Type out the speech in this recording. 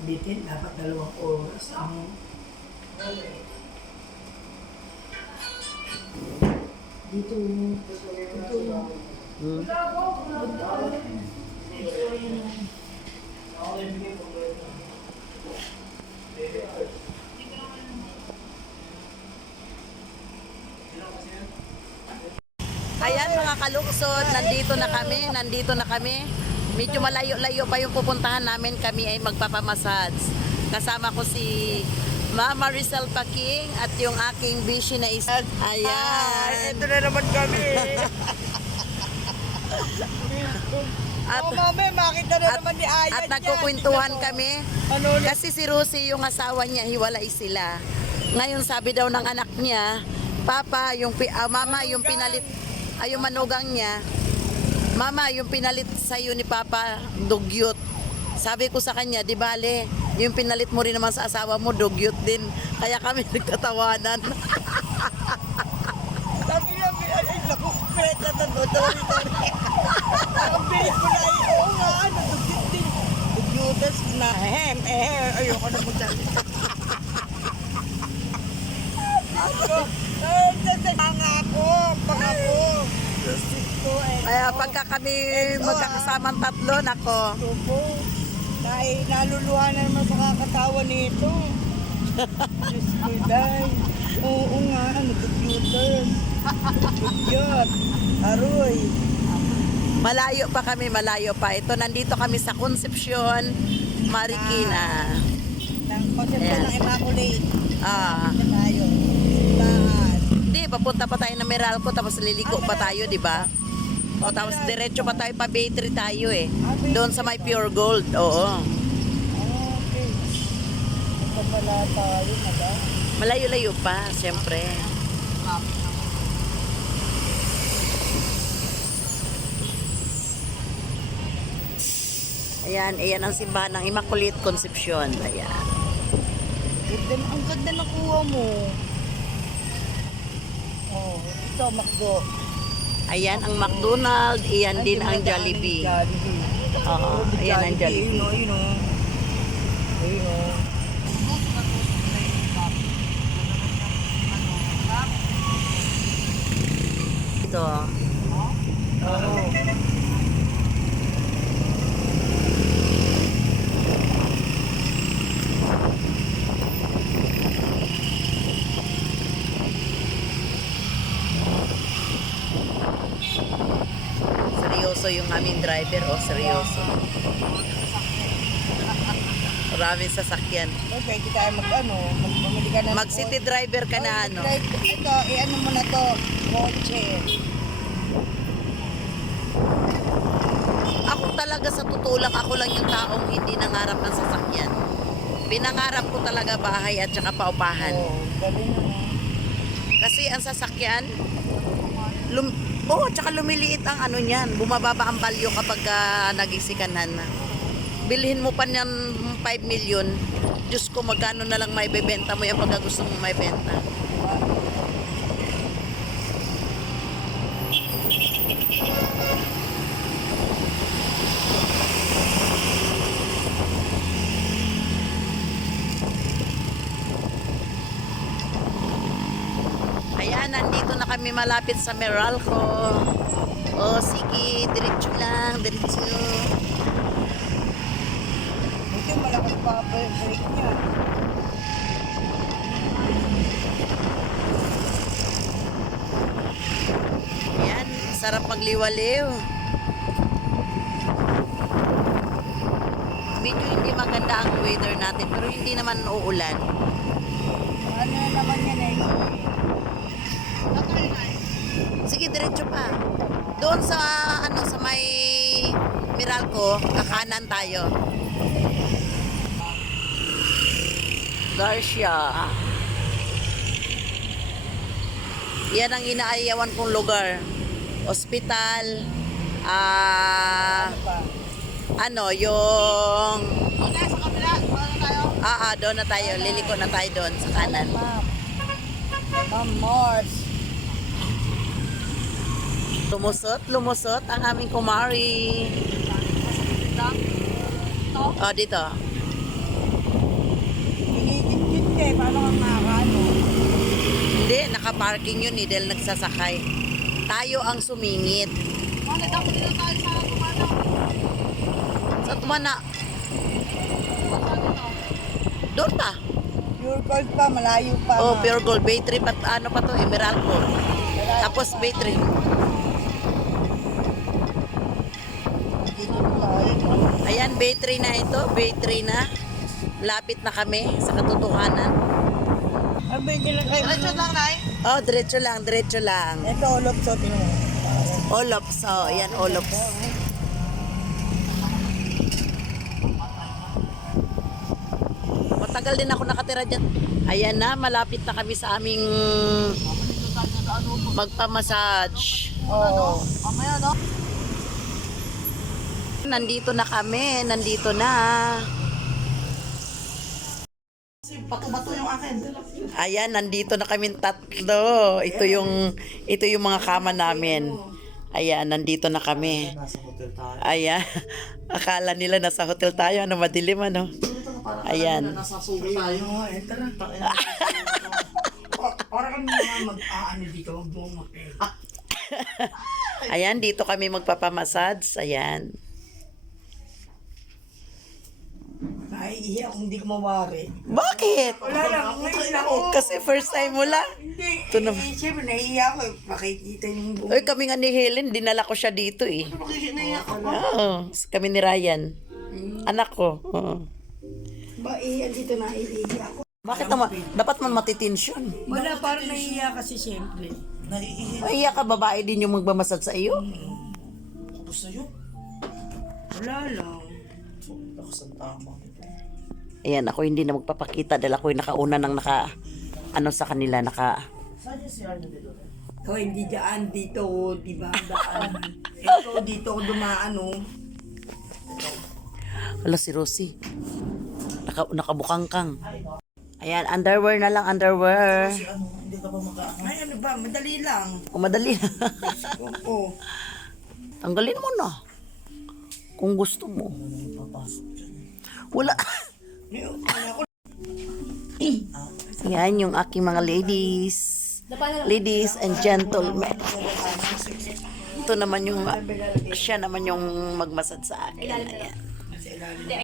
Bitin, dapat 2 oras. Dito. Ayan mga kaluksod, nandito na kami. Medyo malayo-layo pa yung pupuntahan namin, kami ay magpapamassage. Kasama ko si Mama Rizal Paking at yung aking bishi na isa. Ayan. Ito na naman kami. At, Mami, makita na naman ni Ayan at nagkukwentuhan kami. Ano na? Kasi si Rosie, yung asawa niya, hiwalay sila. Ngayon sabi daw ng anak niya, Papa, Mama, yung pinalit, yung manugang niya, Mama, yung pinalit sa'yo ni Papa, dugyot. Sabi ko sa kanya, di bale, yung pinalit mo rin naman sa asawa mo, dugyot din. Kaya kami nagtatawanan. Sabi niya, ay, naku, pwede na ito. Ang bilis ko na, oo nga, dugyot din. Dugyutas na, ayoko na magsalita. Pangako. Kaya pagka kami magkakasamang tatlo, nako. Opo. Naluluha na naman sa kakatawa nito. Diyos ko, day. Oo nga, computer. Dugyot. Aroy. Malayo pa. Ito, nandito kami sa Concepcion, Marikina. Ng Concepcion ng Immaculate. Ah. Ito tayo. Simbahan. Hindi, papunta pa tayo na Meralco, tapos liliko pa tayo, di ba? O, tapos diretso pa tayo, pa Bay3 tayo eh. Doon sa may Pure Gold, oo. Okay. Ito pala tayo, madam. Malayo-layo pa, siyempre. Ayan ang simbahan ng Immaculate Concepcion. Ayan. Ang ganda nakuha mo. Oh, ito, Macdo. Ayan ang McDonald's, iyan din ang Jollibee. Oo, ayan ang Jollibee. Ayun o. Ayun o. Ito. Oo. Seryoso yung aming driver, oh, seryoso. Maraming sasakyan. Pwede tayo mamili ka na. Mag-city driver ka na, ano? Ito, ano mo na to, kotse. Ako talaga sa totoo lang, ako lang yung taong hindi nangarap ng sasakyan. Pinangarap ko talaga bahay at saka paupahan. Gabi naman. Kasi ang sasakyan, tsaka lumiliit ang ano niyan. Bumababa ang value kapag nagisikanan na. Bilhin mo pa niyan 5 million. Diyos ko, magkano na lang may bebenta mo yan pagka gusto mong may benta. Ayan, nandito na kami malapit sa Meralco. O, sige, diretso lang, diretso. Ito, malakas pa break niya. Ayan, sarap magliwaliw. Medyo hindi maganda ang weather natin, pero hindi naman uulan. Ano naman yan eh. Sige, diretso pa. Doon sa sa may Meralco, kakanan tayo. Garcia. Yan ang inaayawan kong lugar. Hospital, yung Sa kabila, tayo? doon na tayo. Liliko na tayo doon sa kanan. Ma'am Mars. Lumusot ang aming kumari. Oh, dito. Ginigit-git ka eh. Paano kang nakakaano? Hindi, nakaparking yun eh, dahil nagsasakay. Tayo ang sumingit. Sa Tumana. Doon pa. Pure gold pa, malayo pa. Oh, Pure Gold. Bay Tree, ano pa to, Emerald Gold. Tapos Bay Tree. Dito malayo. Ayan, Bay Tree na ito. Bay Tree na. Lapit na kami sa katotohanan. Abay, lang kayo. Diretso lang, Nay. Oh, diretso lang. Ito, olop so, tinuha. Olops, oh, ayan, Olops. Matagal din ako nakatira dyan. Ayan na, malapit na kami sa aming magpamassage. Oo. Nandito na kami, nandito na. Bato-bato yung akin. Ayan, nandito na kami tatlo. Ito yung mga kama namin. Ayan, nandito na kami. Ayan. Akala nila nasa hotel tayo. Ano, madilim ano. Ayan. Nasasubo tayo. Tara. Parang kami mga mag-aano dito. Huwag mo Ayan, dito kami magpapamassage. Ayan. Naiihi ako, hindi ko mawari. Bakit? Wala lang, ngayon lang ako. Kasi first time mo lang. Hindi, Ito na- siyempre naiihi ako. Makikita yung buong. Uy, kami nga ni Helen, dinala ko siya dito eh. Naiihi ako. Oo, kami ni Ryan. Anak ko. Oo. Ba, dito naiihi ako. Bakit naman? Dapat man matitensyon. Wala, parang naiihi kasi siyempre. Maiya ka, babae din yung magmamasad sa iyo. Wala lang. Ayan, ako hindi na magpapakita dahil ako yung nakauna ng sa kanila, So, hindi dyan, dito, di ba, daan. Ito, dito ko dumaan, oh. Wala si Rosie. Nakabukangkang. Ayan, underwear na lang, underwear. Ay, ano ba, madali lang. Kung madali na. Oo. Tanggalin mo na. Kung gusto mo. Wala. Yan yung aking mga ladies. Ladies and gentlemen. Ito naman yung, siya naman yung magmasad sa akin. Ayan.